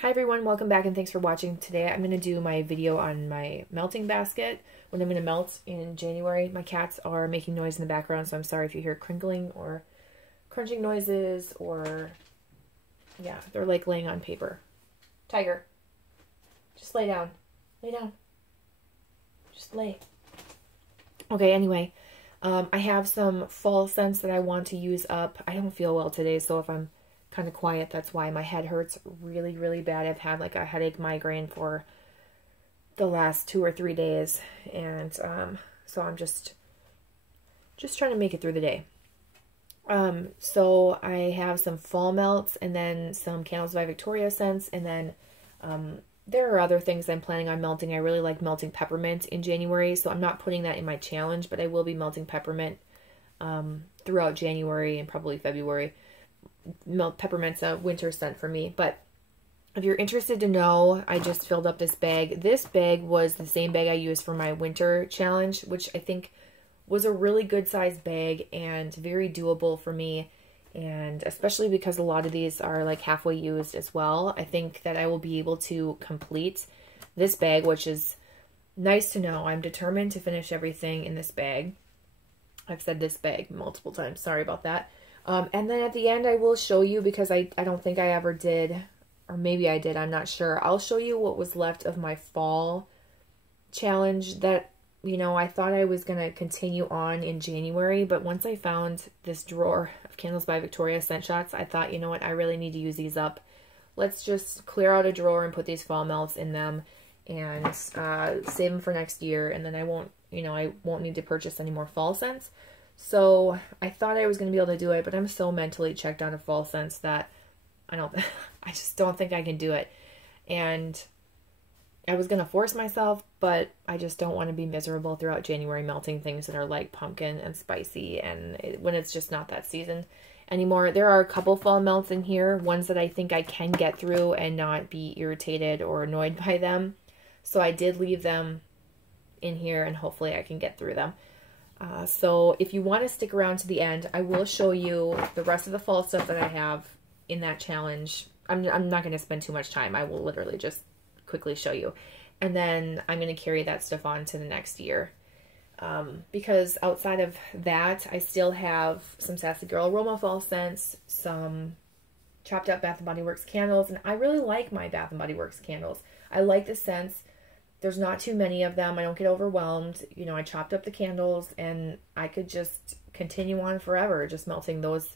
Hi everyone, welcome back and thanks for watching. Today I'm going to do my video on my melting basket, when I'm going to melt in January. My cats are making noise in the background, so I'm sorry if you hear crinkling or crunching noises or, yeah, they're like laying on paper. Tiger, just lay down. Lay down. Just lay. Okay, anyway, I have some fall scents that I want to use up. I don't feel well today, so if I'm kind of quiet, that's why. My head hurts really bad. I've had like a headache migraine for the last 2 or 3 days, and so I'm just trying to make it through the day. So I have some fall melts and then some Candles by Victoria scents, and then there are other things I'm planning on melting. I really like melting peppermint in January, so I'm not putting that in my challenge, but I will be melting peppermint throughout January and probably February. Peppermint's a winter scent for me. But if you're interested to know, I just filled up this bag. This bag was the same bag I used for my winter challenge, which I think was a really good sized bag and very doable for me. And especially because a lot of these are like halfway used as well, I think that I will be able to complete this bag, which is nice to know. I'm determined to finish everything in this bag. I've said this bag multiple times. Sorry about that. And then at the end, I will show you, because I don't think I ever did, or maybe I did, I'm not sure. I'll show you what was left of my fall challenge that, you know, I thought I was going to continue on in January, but once I found this drawer of Candles by Victoria scent shots, I thought, you know what, I really need to use these up. Let's just clear out a drawer and put these fall melts in them and save them for next year, and then I won't, you know, I won't need to purchase any more fall scents. So I thought I was going to be able to do it, but I'm so mentally checked out of fall scents that I just don't think I can do it. And I was going to force myself, but I just don't want to be miserable throughout January melting things that are like pumpkin and spicy, and when it's just not that season anymore. There are a couple fall melts in here, ones that I think I can get through and not be irritated or annoyed by them. So I did leave them in here, and hopefully I can get through them. So if you want to stick around to the end, I will show you the rest of the fall stuff that I have in that challenge. I'm not going to spend too much time. I will literally just quickly show you. And then I'm going to carry that stuff on to the next year. Because outside of that, I still have some Sassy Girl Aroma fall scents, some chopped up Bath & Body Works candles, and I really like my Bath & Body Works candles. I like the scents. There's not too many of them. I don't get overwhelmed. You know, I chopped up the candles and I could just continue on forever just melting those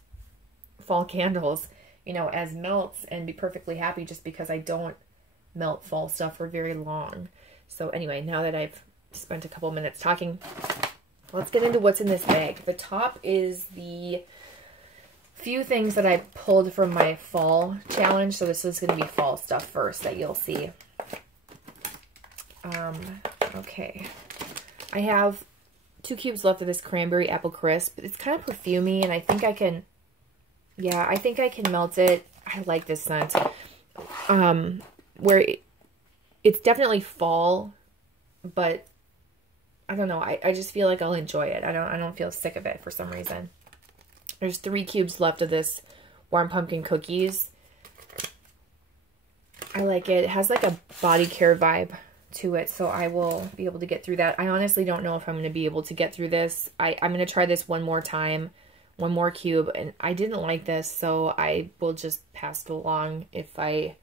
fall candles, you know, as melts and be perfectly happy, just because I don't melt fall stuff for very long. So anyway, now that I've spent a couple minutes talking, let's get into what's in this bag. The top is the few things that I pulled from my fall challenge. So this is going to be fall stuff first that you'll see. Okay, I have 2 cubes left of this Cranberry Apple Crisp. It's kind of perfumey, and I think I can, yeah, I think I can melt it. I like this scent, where it's definitely fall, but I don't know, I just feel like I'll enjoy it. I don't feel sick of it for some reason. There's 3 cubes left of this Warm Pumpkin Cookies. I like it. It has like a body care vibe to it, so I will be able to get through that. I honestly don't know if I'm going to be able to get through this. I'm going to try this one more time, one more cube, and I didn't like this, so I will just pass it along if I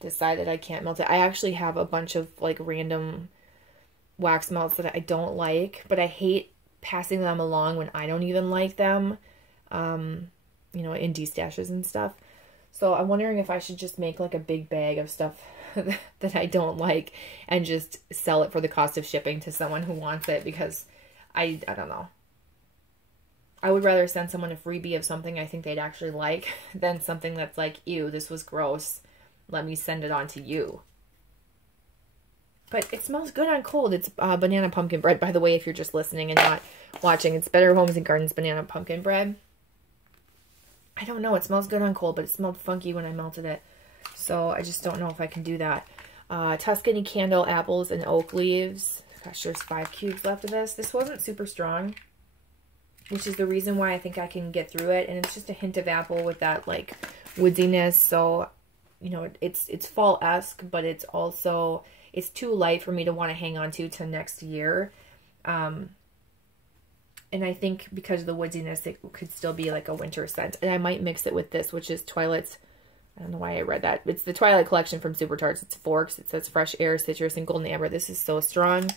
decide that I can't melt it. I actually have a bunch of like random wax melts that I don't like, but I hate passing them along when I don't even like them, you know, in D-stashes and stuff. So I'm wondering if I should just make like a big bag of stuff that I don't like and just sell it for the cost of shipping to someone who wants it, because I don't know. I would rather send someone a freebie of something I think they'd actually like than something that's like, ew, this was gross, let me send it on to you. But it smells good on cold. It's banana pumpkin bread, by the way, if you're just listening and not watching. It's Better Homes and Gardens banana pumpkin bread. I don't know, it smells good on cold, but it smelled funky when I melted it. So I just don't know if I can do that. Tuscany Candle Apples and Oak Leaves. Gosh, there's 5 cubes left of this. This wasn't super strong, which is the reason why I think I can get through it. And it's just a hint of apple with that like woodiness. So you know, it's fall-esque, but it's also, it's too light for me to want to hang on to next year. And I think because of the woodiness, it could still be like a winter scent. And I might mix it with this, which is Twilight's, I don't know why I read that. It's the Twilight collection from Super Tarts. It's Forks. It says fresh air, citrus, and golden amber. This is so strong.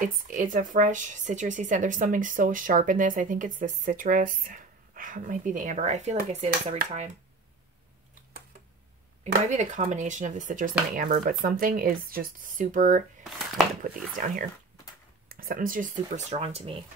It's a fresh citrusy scent. There's something so sharp in this. I think it's the citrus. It might be the amber. I feel like I say this every time. It might be the combination of the citrus and the amber, but something is just super, I'm going to put these down here. Something's just super strong to me.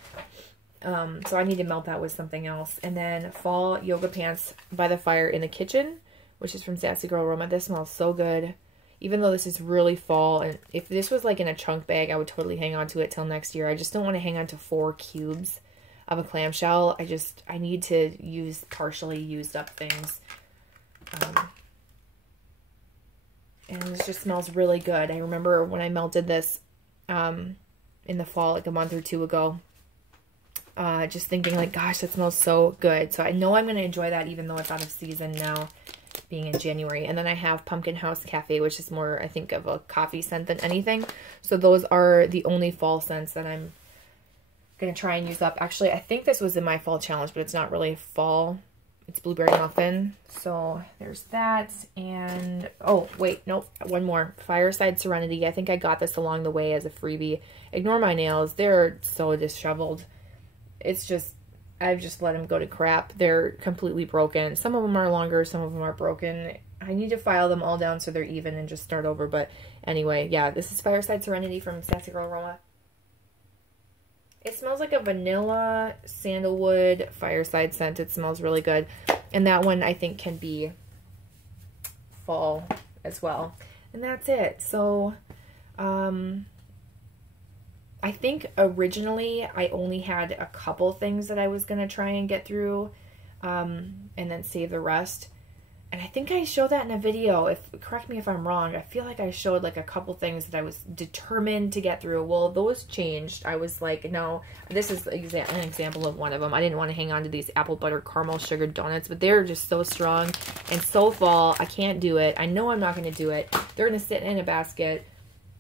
So I need to melt that with something else. And then Fall Yoga Pants by the Fire in the Kitchen, which is from Sassy Girl Aroma. This smells so good. Even though this is really fall, and if this was like in a chunk bag, I would totally hang on to it till next year. I just don't want to hang on to 4 cubes of a clamshell. I need to use partially used up things. And this just smells really good. I remember when I melted this in the fall, like a month or 2 ago, just thinking like, gosh, that smells so good. So I know I'm going to enjoy that even though it's out of season now, being in January. And then I have Pumpkin House Cafe, which is more, I think, of a coffee scent than anything. So those are the only fall scents that I'm going to try and use up. Actually, I think this was in my fall challenge, but it's not really fall. It's Blueberry Muffin. So there's that. And, oh, wait, nope, one more. Fireside Serenity. I think I got this along the way as a freebie. Ignore my nails. They're so disheveled. It's just, I've just let them go to crap. They're completely broken. Some of them are longer, some of them are broken. I need to file them all down so they're even and just start over. But anyway, yeah, this is Fireside Serenity from Sassy Girl Aroma. It smells like a vanilla sandalwood fireside scent. It smells really good. And that one I think can be fall as well. And that's it. So, I think originally I only had a couple things that I was going to try and get through and then save the rest. And I think I showed that in a video. Correct me if I'm wrong. I feel like I showed like a couple things that I was determined to get through. Well, those changed. I was like, no, this is an example of one of them. I didn't want to hang on to these apple butter caramel sugar donuts, but they're just so strong and so fall. I can't do it. I know I'm not going to do it. They're going to sit in a basket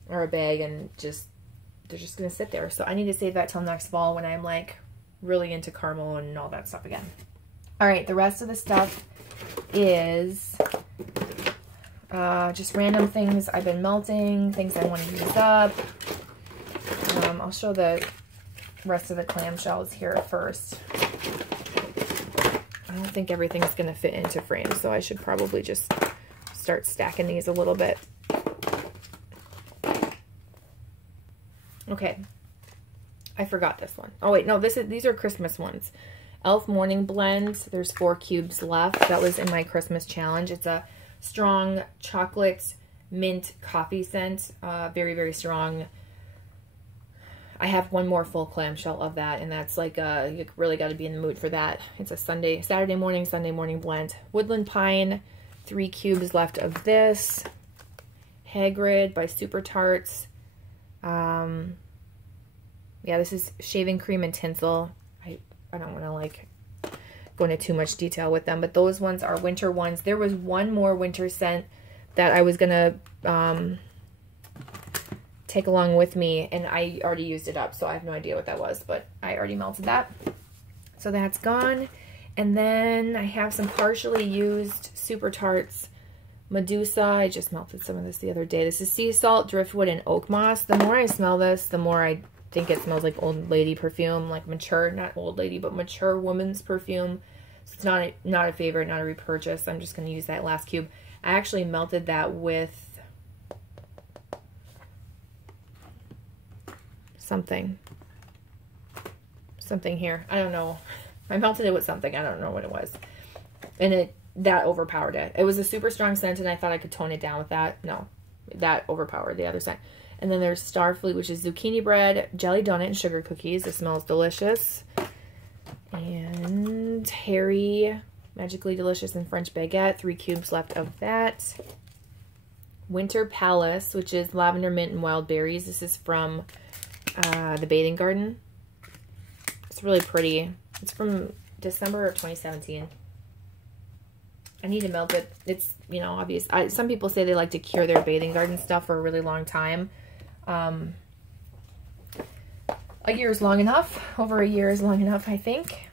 or a bag and they're just going to sit there. So I need to save that till next fall when I'm like really into caramel and all that stuff again. All right, the rest of the stuff is just random things I've been melting, things I want to use up. I'll show the rest of the clamshells here first. I don't think everything's going to fit into frames, so I should probably just start stacking these a little bit. Okay, I forgot this one. Oh wait, no, these are Christmas ones. Elf Morning Blend. There's 4 cubes left. That was in my Christmas challenge. It's a strong chocolate mint coffee scent. Very, very strong. I have one more full clamshell of that, and that's like you really got to be in the mood for that. It's a Saturday morning blend. Woodland Pine. 3 cubes left of this. Hagrid by Super Tarts. Yeah, this is shaving cream and tinsel. I don't want to like go into too much detail with them, but those ones are winter ones. There was one more winter scent that I was gonna take along with me, and I already used it up, so I have no idea what that was, but I already melted that. So that's gone. And then I have some partially used Super Tarts Medusa. I just melted some of this the other day. This is sea salt, driftwood, and oak moss. The more I smell this, the more I think it smells like old lady perfume, like mature, not old lady, but mature woman's perfume. So it's not a favorite, not a repurchase. I'm just going to use that last cube. I actually melted that with something here. I don't know. I melted it with something. I don't know what it was. And that overpowered it. It was a super strong scent, and I thought I could tone it down with that. No, that overpowered the other scent. And then there's Starfleet, which is zucchini bread, jelly donut, and sugar cookies. It smells delicious. And Harry, Magically Delicious and French Baguette. 3 cubes left of that. Winter Palace, which is lavender, mint, and wild berries. This is from the Bathing Garden. It's really pretty. It's from December of 2017. I need to melt it. It's, you know, obvious. Some people say they like to cure their bathing garden stuff for a really long time. A year is long enough. Over a year is long enough, I think.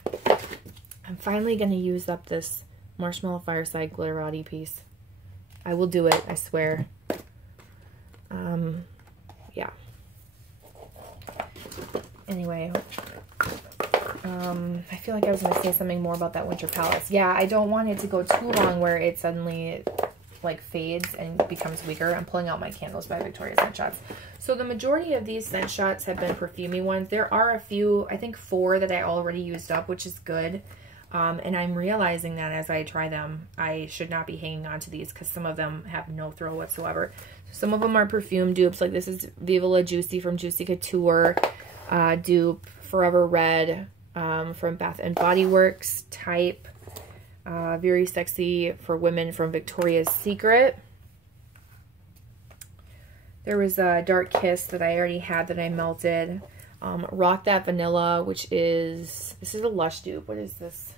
I'm finally going to use up this Marshmallow Fireside Glitterati piece. I will do it, I swear. Yeah. Anyway, I feel like I was going to say something more about that Winter Palace. Yeah, I don't want it to go too long where it suddenly like fades and becomes weaker. I'm pulling out my Candles by Victoria scent shots. So the majority of these scent shots have been perfumey ones. There are a few, I think 4 that I already used up, which is good. And I'm realizing that as I try them, I should not be hanging on to these because some of them have no throw whatsoever. Some of them are perfume dupes, like this is Viva La Juicy from Juicy Couture dupe, Forever Red from Bath and Body Works type, Very Sexy for Women from Victoria's Secret. There was a Dark Kiss that I already had that I melted. Rock That Vanilla, which is, this is a Lush dupe. What is this?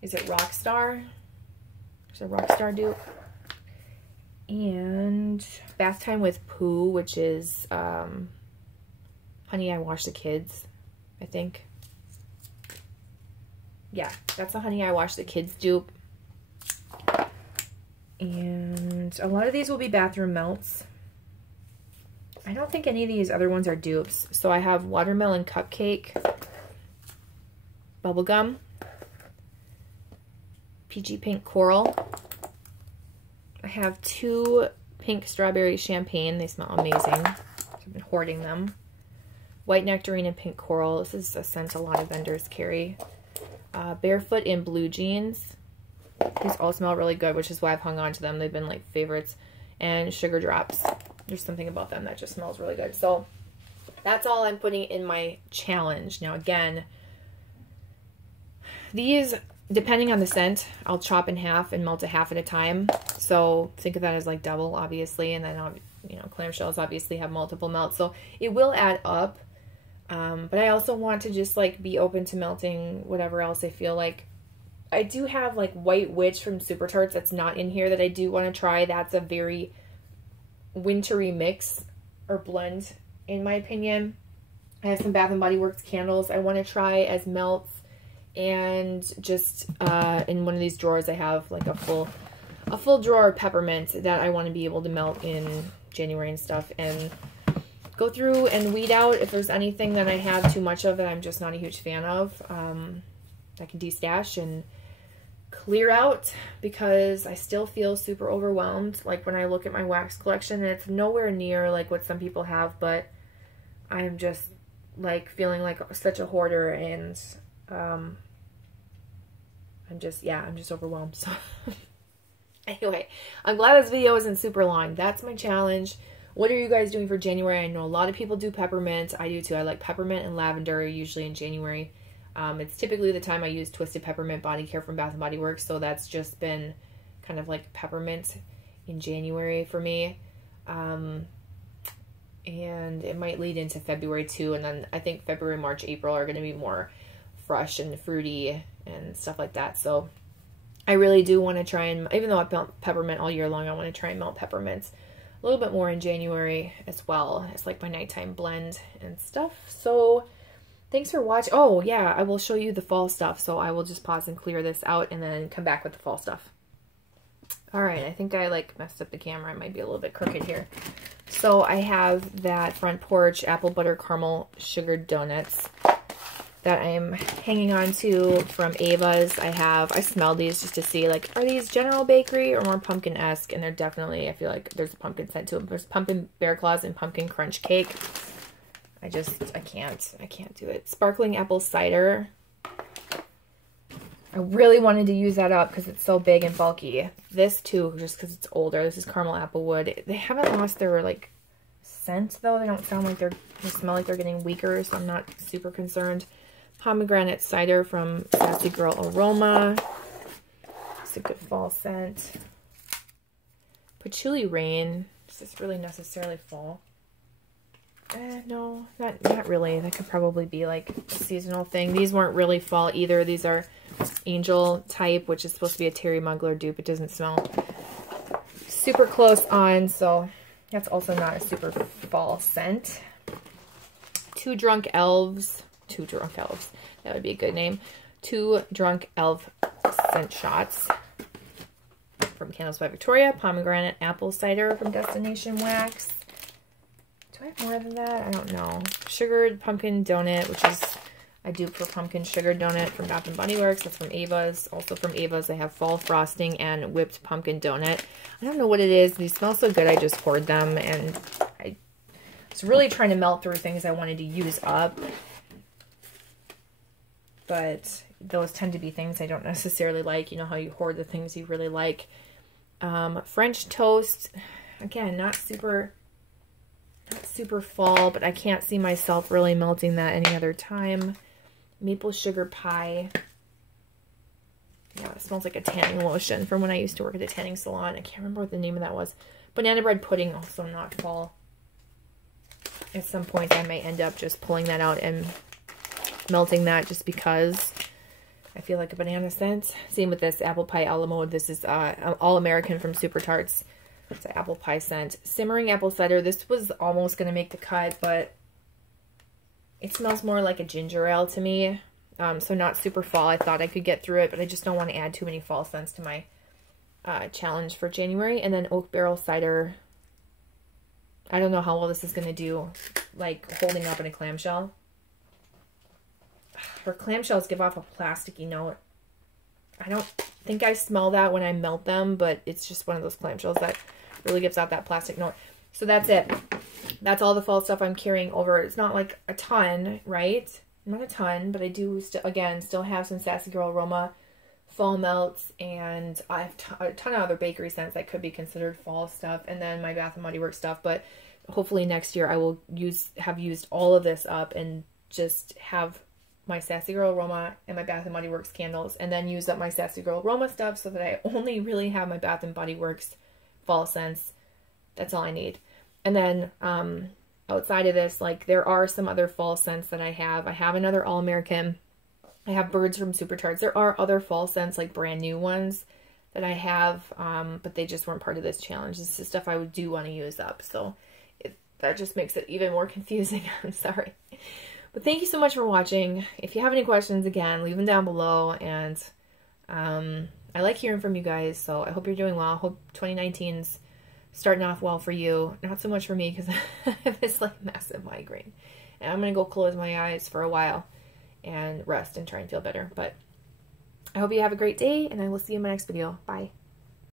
Is it Rockstar? It's a Rockstar dupe. And Bath Time with Pooh, which is Honey, I Wash the Kids, I think. Yeah, that's a Honey, I Wash the Kids dupe. And a lot of these will be bathroom melts. I don't think any of these other ones are dupes. So I have Watermelon Cupcake, Bubblegum, Peachy Pink Coral. I have 2 Pink Strawberry Champagne. They smell amazing. I've been hoarding them. White Nectarine and Pink Coral. This is a scent a lot of vendors carry. Barefoot in Blue Jeans. These all smell really good, which is why I've hung on to them. They've been like favorites. And Sugar Drops. There's something about them that just smells really good. So that's all I'm putting in my challenge. Now again, these, depending on the scent, I'll chop in half and melt a half at a time. So think of that as like double, obviously. And then, you know, clamshells obviously have multiple melts. So it will add up. But I also want to just like be open to melting whatever else I feel like. I do have like White Witch from Super Tarts that's not in here that I do want to try. That's a very wintry mix or blend in my opinion. I have some Bath and Body Works candles I want to try as melts, and just in one of these drawers I have like a full drawer of peppermint that I want to be able to melt in January and stuff, and go through and weed out if there's anything that I have too much of that I'm just not a huge fan of. I can de-stash and clear out because I still feel super overwhelmed. Like when I look at my wax collection, and it's nowhere near like what some people have, but I'm just like feeling like such a hoarder, and I'm just overwhelmed. So anyway, I'm glad this video isn't super long. That's my challenge. What are you guys doing for January? I know a lot of people do peppermint. I do too. I like peppermint and lavender usually in January. It's typically the time I use Twisted Peppermint Body Care from Bath & Body Works, so that's just been kind of like peppermint in January for me. And it might lead into February too, and then I think February, March, April are going to be more fresh and fruity and stuff like that. So I really do want to try and, even though I've melt peppermint all year long, I want to try and melt peppermints a little bit more in January as well. It's like my nighttime blend and stuff. So thanks for watching. Oh yeah, I will show you the fall stuff. So I will just pause and clear this out and then come back with the fall stuff. All right, I think I like messed up the camera. It might be a little bit crooked here. So I have that Front Porch Apple Butter Caramel Sugared Donuts that I'm hanging on to from Ava's. I smelled these just to see, like, are these General Bakery or more pumpkin-esque? And they're definitely, I feel like there's a pumpkin scent to them. There's pumpkin bear claws and pumpkin crunch cake. I can't do it. Sparkling apple cider. I really wanted to use that up because it's so big and bulky. This too, just because it's older. This is caramel applewood. They haven't lost their like scent though. They don't sound like they smell like they're getting weaker, so I'm not super concerned. Pomegranate cider from Sassy Girl Aroma. It's a good fall scent. Patchouli Rain. Is this really necessarily fall? No, not really. That could probably be like a seasonal thing. These weren't really fall either. These are Angel type, which is supposed to be a Terry Mugler dupe. It doesn't smell super close on, so that's also not a super fall scent. Two Drunk Elves. That would be a good name. Two Drunk Elf scent shots from Candles by Victoria. Pomegranate Apple Cider from Destination Wax. Do I have more than that? I don't know. Sugared Pumpkin Donut, which is a dupe for Pumpkin Sugar Donut from Bath & Body Works. That's from Ava's. Also from Ava's, I have Fall Frosting and Whipped Pumpkin Donut. I don't know what it is. These smell so good, I just hoard them. And I was really trying to melt through things I wanted to use up. But those tend to be things I don't necessarily like. You know how you hoard the things you really like. French Toast. Again, not super fall, but I can't see myself really melting that any other time. Maple Sugar Pie. Yeah, it smells like a tanning lotion from when I used to work at a tanning salon. I can't remember what the name of that was. Banana Bread Pudding, also not fall. At some point, I may end up just pulling that out and melting that just because I feel like a banana scent. Same with this Apple Pie a la mode. This is All American from Super Tarts. It's an apple pie scent. Simmering Apple Cider. This was almost going to make the cut, but it smells more like a ginger ale to me. So not super fall. I thought I could get through it, but I just don't want to add too many fall scents to my challenge for January. And then Oak Barrel Cider. I don't know how well this is going to do, like holding up in a clamshell. Her clamshells give off a plasticky note. I don't think I smell that when I melt them, but it's just one of those clamshells that really gives out that plastic note. So that's it. That's all the fall stuff I'm carrying over. It's not like a ton, right? Not a ton, but I do still have some Sassy Girl Aroma fall melts, and I have a ton of other bakery scents that could be considered fall stuff, and then my Bath & Body Works stuff. But hopefully next year I will have used all of this up and just have my Sassy Girl Aroma and my Bath & Body Works candles, and then use up my Sassy Girl Aroma stuff so that I only really have my Bath & Body Works fall scents. That's all I need. And then outside of this, like, there are some other fall scents that I have. I have another All American. I have Birds from Super Tarts. There are other fall scents, like brand new ones that I have, but they just weren't part of this challenge. This is stuff I do want to use up, so that just makes it even more confusing. I'm sorry. But thank you so much for watching. If you have any questions, again, leave them down below. And I like hearing from you guys, so I hope you're doing well. I hope 2019's starting off well for you. Not so much for me because I have this like massive migraine. And I'm going to go close my eyes for a while and rest and try and feel better. But I hope you have a great day, and I will see you in my next video. Bye.